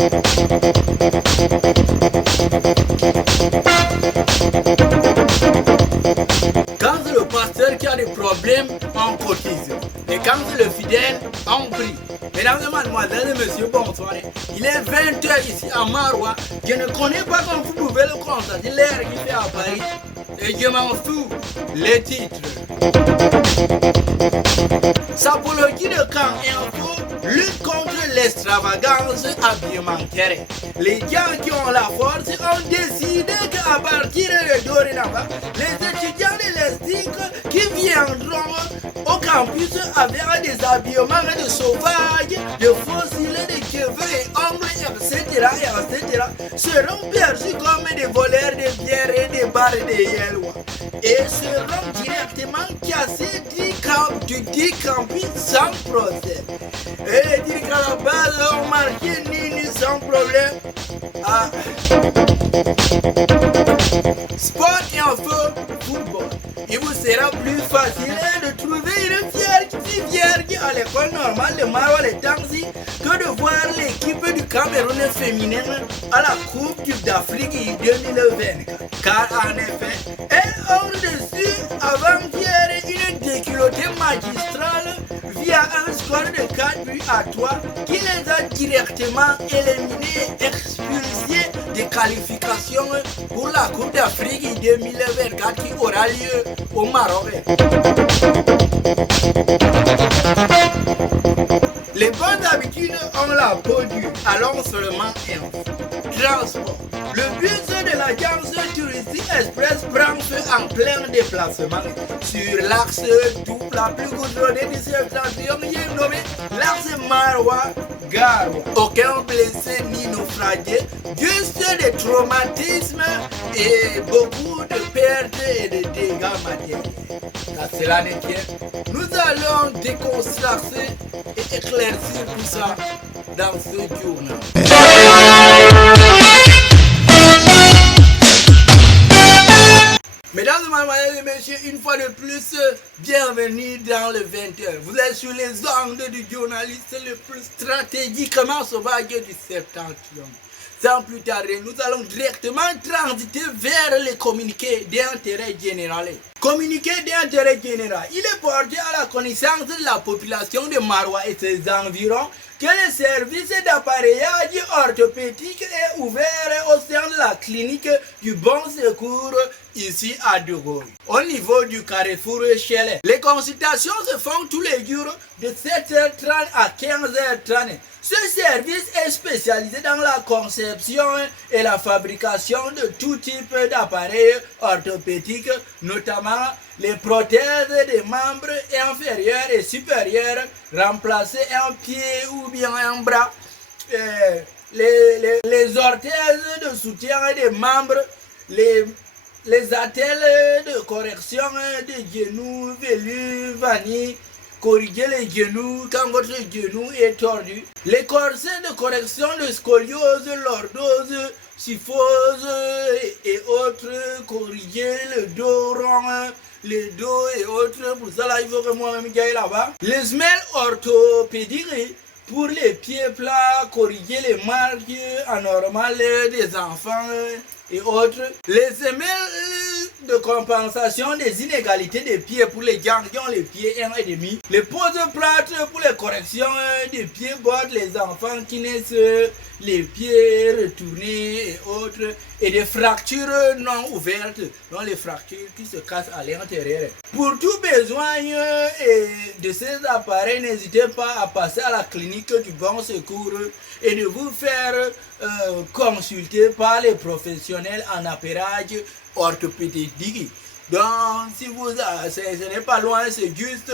Quand c'est le pasteur qui a des problèmes, on cotise. Et quand c'est le fidèle, on prie. Mesdames et mademoiselles et messieurs, bonsoir. Il est 20h ici à Maroua. Je ne connais pas comme vous pouvez le constater l'air qui fait à Paris. Et je m'en fous. Les titres. Sapologie de camp info lutte contre l'extravagance habillementaire. Les gens qui ont la force ont décidé qu'à partir de dorénavant, les étudiants de l'ESTIC qui viendront au campus avec des habillements de sauvages, de fossiles, de cheveux et ongles, etc., seront perçus comme des voleurs de bière et des barres de yellow et seront directement cassés du campus sans procès. Et les dirigeants à la base ont marqué Nini sans problème. Ah. Sport et info, football. Il vous sera plus facile de trouver une fille vierge à l'école normale de Maroua les Tanzi que de voir l'équipe du Cameroun féminin à la Coupe d'Afrique 2020. Car en effet, elles ont reçu avant-hier une déculottée magistrale via un score de 4 buts à 3 qui les a directement éliminés et expulsés des qualifications pour la Coupe d'Afrique 2024 qui aura lieu au Maroc. Les bonnes habitudes ont la peau dure, allons seulement transport. Le bus de l'agence touristique Express prend feu en plein déplacement sur l'axe double la plus goudronnée de cette station nommé l'axe Maroua-Garoua. Aucun blessé ni naufragé, juste des traumatismes et beaucoup de pertes et de dégâts matériels. À cela ne tient, nous allons déconstruire et éclaircir tout ça dans ce journal. Mesdames et mademoiselles et messieurs, une fois de plus, bienvenue dans le 20h. Vous êtes sur les ondes du journaliste le plus stratégiquement sauvage du septentrion. Sans plus tarder, nous allons directement transiter vers les communiqués d'intérêt général. Communiqué d'intérêt général, il est porté à la connaissance de la population de Maroua et ses environs que le service d'appareillage orthopédique est ouvert au sein de la clinique du Bon Secours ici à Dogo. Au niveau du carrefour Chélé, les consultations se font tous les jours de 7h30 à 15h30. Ce service est spécialisé dans la conception et la fabrication de tout type d'appareils orthopédiques, notamment les prothèses des membres inférieurs et supérieurs, remplacer un pied ou bien un bras, les orthèses de soutien des membres, les attelles de correction des genoux, velus, vanille, corriger les genoux quand votre genou est tordu, les corsets de correction de scoliose, lordose, syphose et autres, corriger le dos rond, les dos et autres. Pour ça là il faut que moi-même j'aille là-bas. Les semelles orthopédiques pour les pieds plats, corriger les marques anormales des enfants et autres. Les semelles de compensation des inégalités des pieds pour les gens qui ont les pieds 1,5. Les poses plates pour les corrections des pieds bordent les enfants qui naissent les pieds retournés et autres. Et des fractures non ouvertes, dont les fractures qui se cassent à l'intérieur. Pour tout besoin de ces appareils, n'hésitez pas à passer à la clinique du Bon Secours et de vous faire consulter par les professionnels en appareillage orthopédique. Donc, si ce n'est pas loin, c'est juste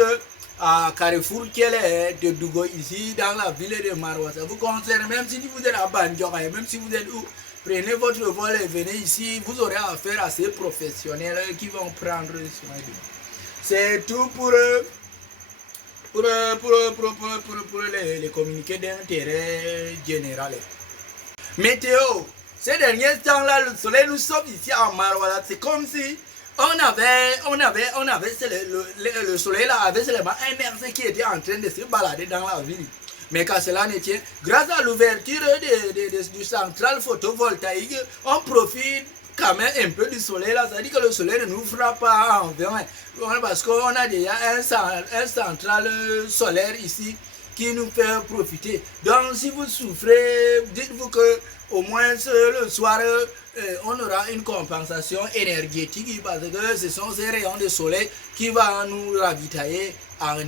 à Carrefour de Dogo, ici dans la ville de Maroua. Ça vous concerne, même si vous êtes à Bandiora, même si vous êtes où, prenez votre vol et venez ici, vous aurez affaire à ces professionnels qui vont prendre soin de vous. C'est tout pour les communiqués d'intérêt général. Météo, ces derniers temps-là, le soleil nous sauve ici à Maroua. C'est comme si le soleil là avait seulement un air qui était en train de se balader dans la ville. Mais qu'à cela ne tient, grâce à l'ouverture du central photovoltaïque, on profite quand même un peu du soleil là. Ça dit que le soleil ne nous fera pas environ, parce qu'on a déjà un central solaire ici qui nous fait profiter. Donc si vous souffrez, dites-vous que au moins le soir, on aura une compensation énergétique parce que ce sont ces rayons de soleil qui vont nous ravitailler en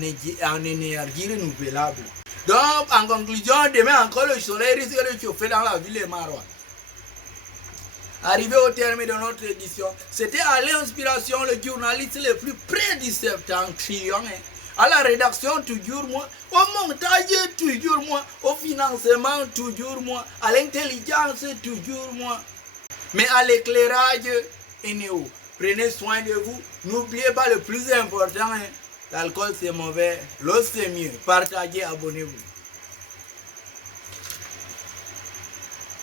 énergie renouvelable. Donc, en conclusion, demain encore le soleil risque de chauffer dans la ville de Marois. Arrivé au terme de notre édition, c'était à l'inspiration le journaliste le plus près du septentrion. À la rédaction, toujours moi. Au montage, toujours moi. Au financement, toujours moi. À l'intelligence, toujours moi. Mais à l'éclairage, Enéo. Prenez soin de vous. N'oubliez pas le plus important. L'alcool c'est mauvais. L'eau c'est mieux. Partagez, abonnez-vous.